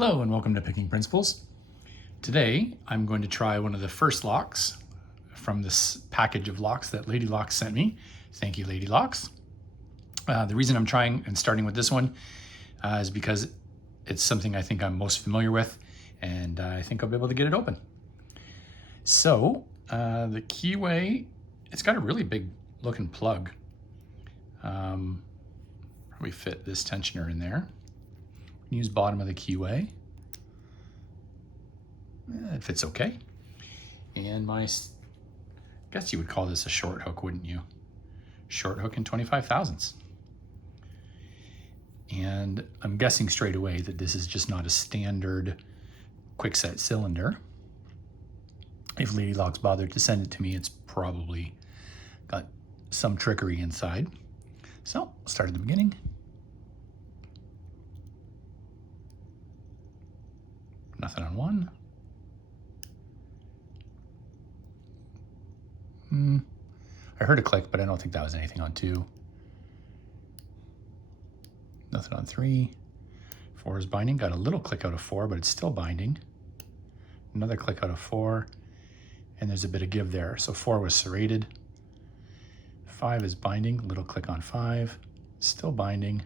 Hello and welcome to Picking Principles. Today I'm going to try one of the first locks from this package of locks that Lady Locks sent me. Thank you, Lady Locks. The reason I'm trying and starting with this one is because it's something I think I'm most familiar with, and I think I'll be able to get it open. So the keyway, it's got a really big looking plug. Probably fit this tensioner in there. Use bottom of the keyway. It fits okay. And I guess you would call this a short hook, wouldn't you? Short hook in 25 thousandths. And I'm guessing straight away that this is just not a standard Kwikset cylinder. If Lady Locks bothered to send it to me, it's probably got some trickery inside. So, start at the beginning. Nothing on one. I heard a click, but I don't think that was anything on two. Nothing on three. Four is binding. Got a little click out of four, but it's still binding. Another click out of four, and there's a bit of give there. So four was serrated. Five is binding. Little click on five. Still binding.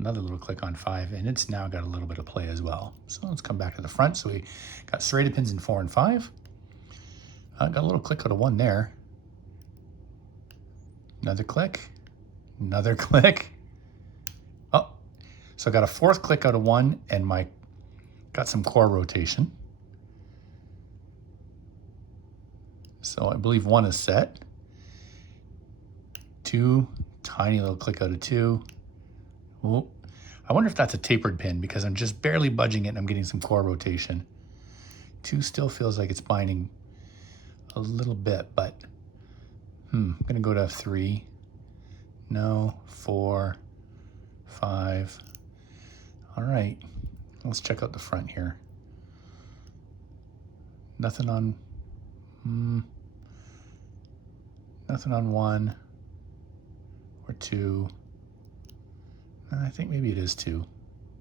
Another little click on five, and it's now got a little bit of play as well. So let's come back to the front. So we got serrated pins in 4 and 5. Got a little click out of 1 there. Another click. Another click. Oh, so I got a 4th click out of 1, and got some core rotation. So I believe 1 is set. 2, tiny little click out of 2. Oh, I wonder if that's a tapered pin because I'm just barely budging it and I'm getting some core rotation. 2 still feels like it's binding a little bit, but I'm gonna go to 3. No, 4, 5. All right, let's check out the front here. Nothing on, nothing on 1 or 2. I think maybe it is 2.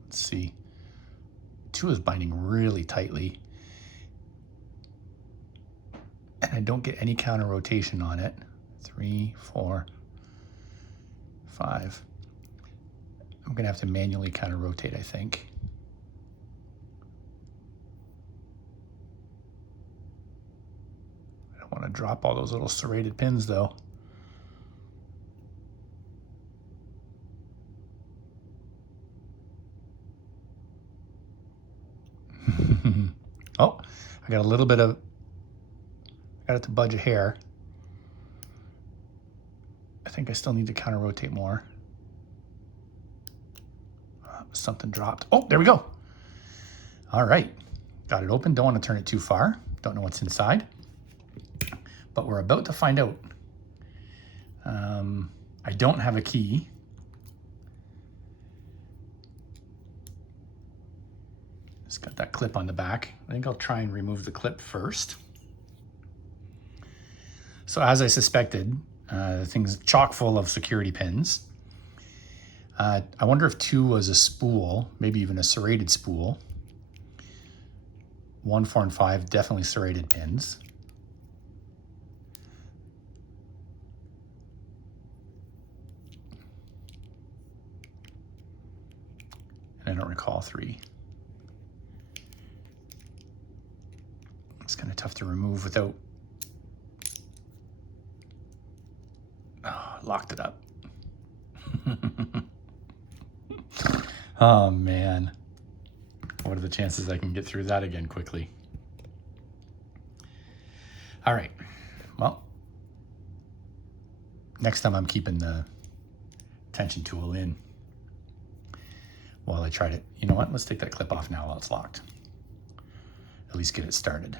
Let's see. 2 is binding really tightly. And I don't get any counter rotation on it. 3, 4, 5. I'm gonna have to manually counter rotate, I think. I don't wanna drop all those little serrated pins though. Oh, I got a little bit of, I got it to budge a hair. I think I still need to counter rotate more. Something dropped. Oh, there we go. All right, got it open. Don't want to turn it too far. Don't know what's inside, but we're about to find out. I don't have a key. It's got that clip on the back. I think I'll try and remove the clip first. So as I suspected, the thing's chock full of security pins. I wonder if 2 was a spool, maybe even a serrated spool. 1, 4, and 5, definitely serrated pins. And I don't recall 3. It's kind of tough to remove without, locked it up. Oh man, what are the chances I can get through that again quickly? All right, well, next time I'm keeping the tension tool in while I tried it. You know what, let's take that clip off now while it's locked. At least get it started.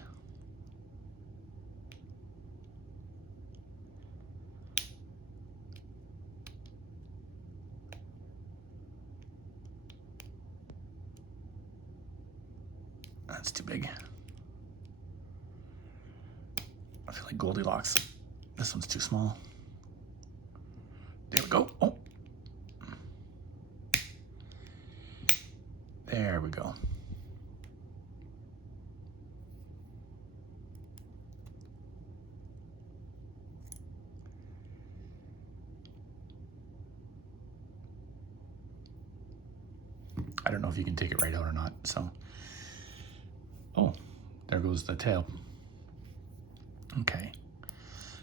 That's too big. I feel like Goldilocks. This one's too small. There we go. Oh. There we go. I don't know if you can take it right out or not, so. Oh, there goes the tail. Okay,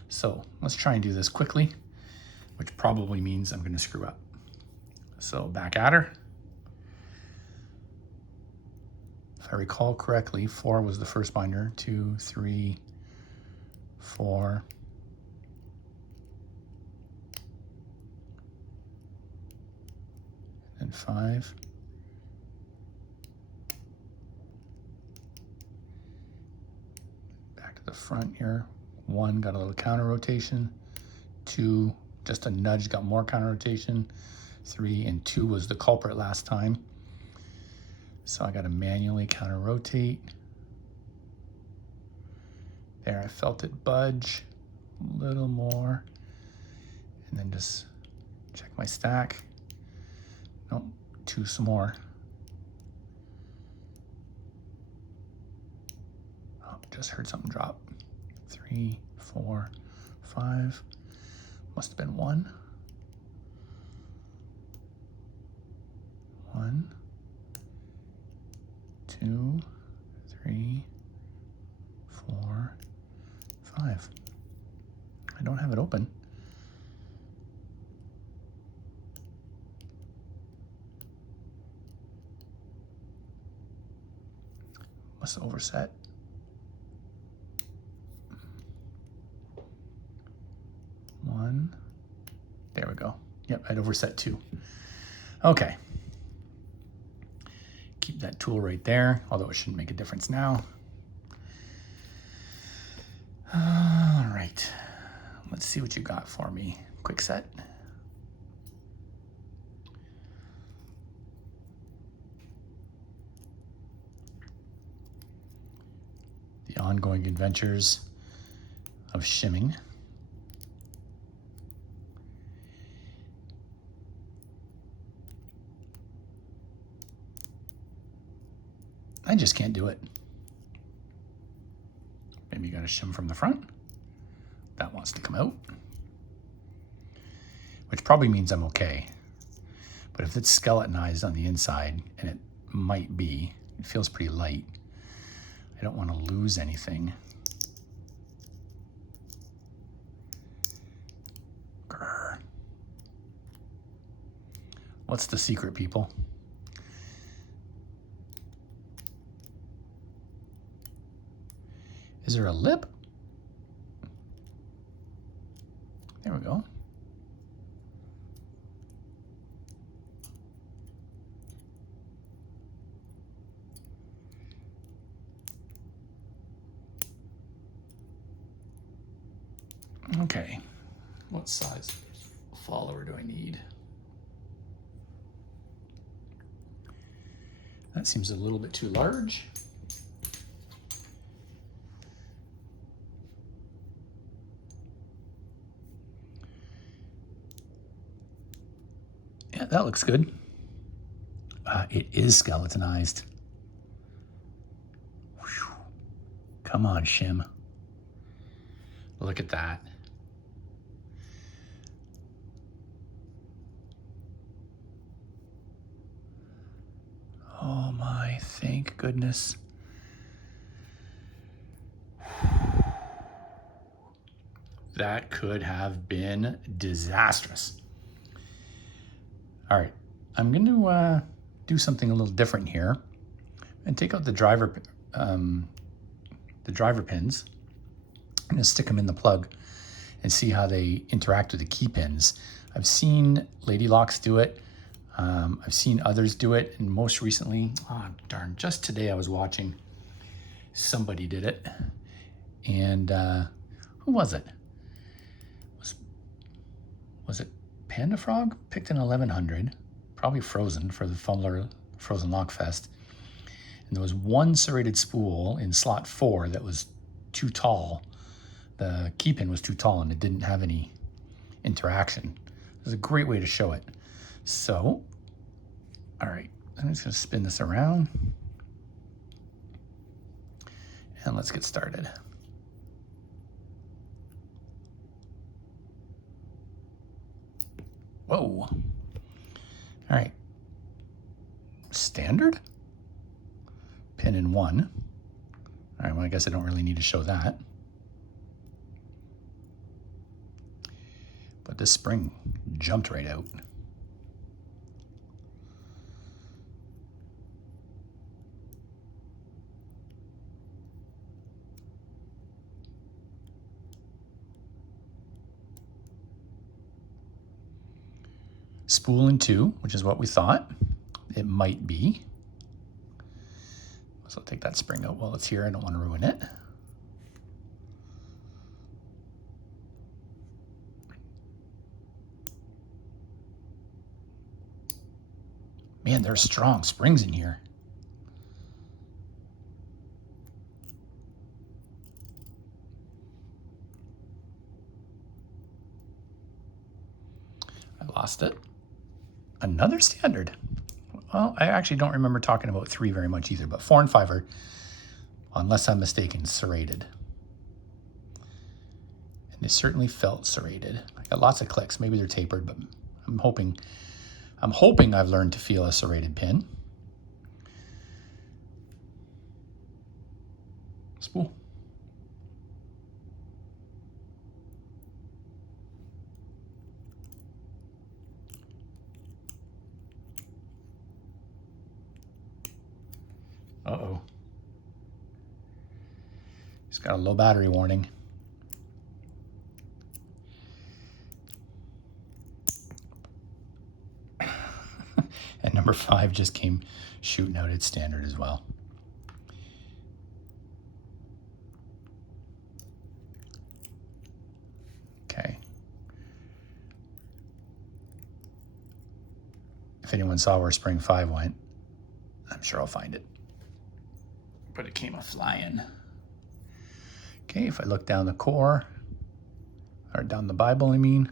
so let's try and do this quickly, which probably means I'm gonna screw up. So back at her. If I recall correctly, 4 was the first binder, 2, 3, 4. And 5. Back to the front here. 1 got a little counter rotation. 2, just a nudge, got more counter rotation. 3 and 2 was the culprit last time. So I got to manually counter rotate. There, I felt it budge a little more. And then just check my stack. Nope, 2 some more. Oh, just heard something drop. 3, 4, 5. Must have been 1. 1, 2, 3, 4, 5. I don't have it open. Must have overset. One. There we go. Yep, I'd overset 2. Okay. Keep that tool right there, although it shouldn't make a difference now. All right. Let's see what you got for me. Kwikset. The ongoing adventures of shimming. I just can't do it. Maybe you got to shim from the front. That wants to come out. Which probably means I'm okay. But if it's skeletonized on the inside, and it might be, it feels pretty light. I don't want to lose anything. Grr. What's the secret, people? Is there a lip? There we go. Okay, what size follower do I need? That seems a little bit too large. Yeah, that looks good. It is skeletonized. Whew. Come on, shim. Look at that. Oh my, thank goodness. That could have been disastrous. All right, I'm going to do something a little different here and take out the driver pins. I'm going to stick them in the plug and see how they interact with the key pins. I've seen Lady Locks do it. I've seen others do it, and most recently, oh darn, just today I was watching somebody did it, and who was it? Was it Panda Frog? Picked an 1100, probably frozen for the Fumbler Frozen Lock Fest, and there was one serrated spool in slot 4 that was too tall. The key pin was too tall and it didn't have any interaction. It was a great way to show it. So, all right, I'm just going to spin this around. And let's get started. Whoa. All right. Standard? Pin in 1. All right, well, I guess I don't really need to show that. But this spring jumped right out. Spool in 2, which is what we thought it might be. So I'll take that spring out while it's here. I don't want to ruin it. Man, there's strong springs in here. I lost it. Another standard. Well, I actually don't remember talking about 3 very much either, but 4 and 5 are, unless I'm mistaken, serrated. And they certainly felt serrated. I got lots of clicks. Maybe they're tapered, but I'm hoping I've learned to feel a serrated pin. Spool. Uh-oh. It's got a low battery warning. And number 5 just came shooting out its standard as well. Okay. If anyone saw where spring 5 went, I'm sure I'll find it. But it came a flying. Okay, if I look down the core, or down the Bible, I mean,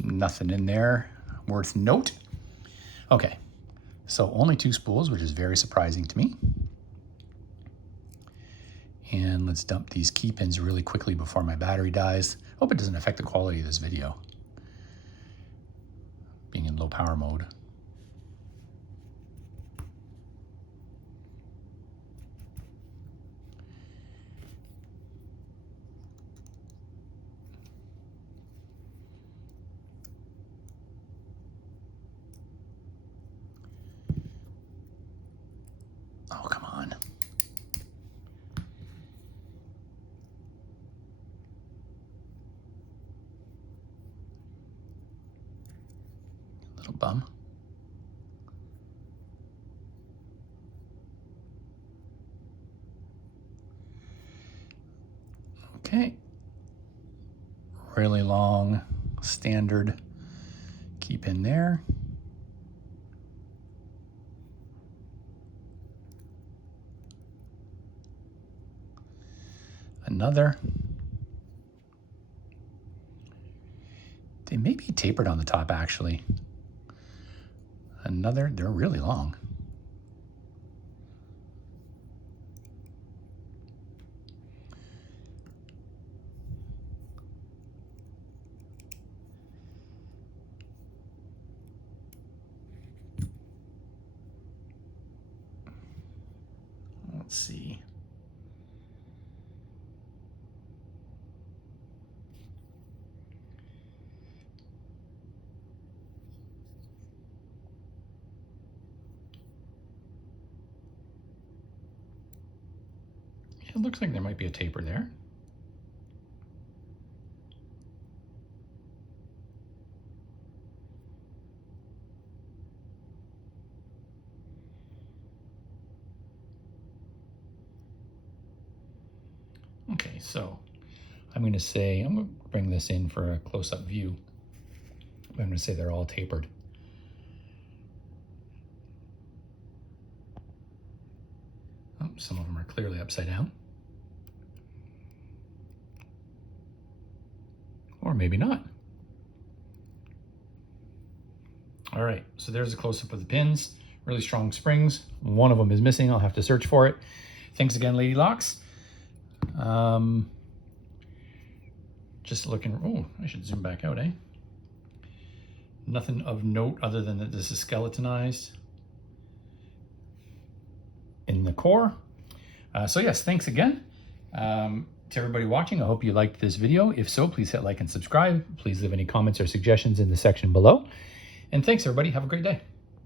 nothing in there worth note. Okay, so only 2 spools, which is very surprising to me. And let's dump these key pins really quickly before my battery dies. Hope it doesn't affect the quality of this video, being in low power mode. Oh, come on. Little bum. Okay. Really long standard key pin there. Another. They may be tapered on the top, actually. Another, they're really long. Let's see. It looks like there might be a taper there. Okay, so I'm going to bring this in for a close-up view. I'm going to say they're all tapered. Oh, some of them are clearly upside down. Or maybe not. All right, so there's a close-up of the pins. Really strong springs. One of them is missing. I'll have to search for it. Thanks again, Lady Locks. Just looking, oh, I should zoom back out, eh? Nothing of note other than that this is skeletonized in the core. So yes, thanks again. To everybody watching, I hope you liked this video. If so, please hit like and subscribe. Please leave any comments or suggestions in the section below. And thanks everybody, have a great day.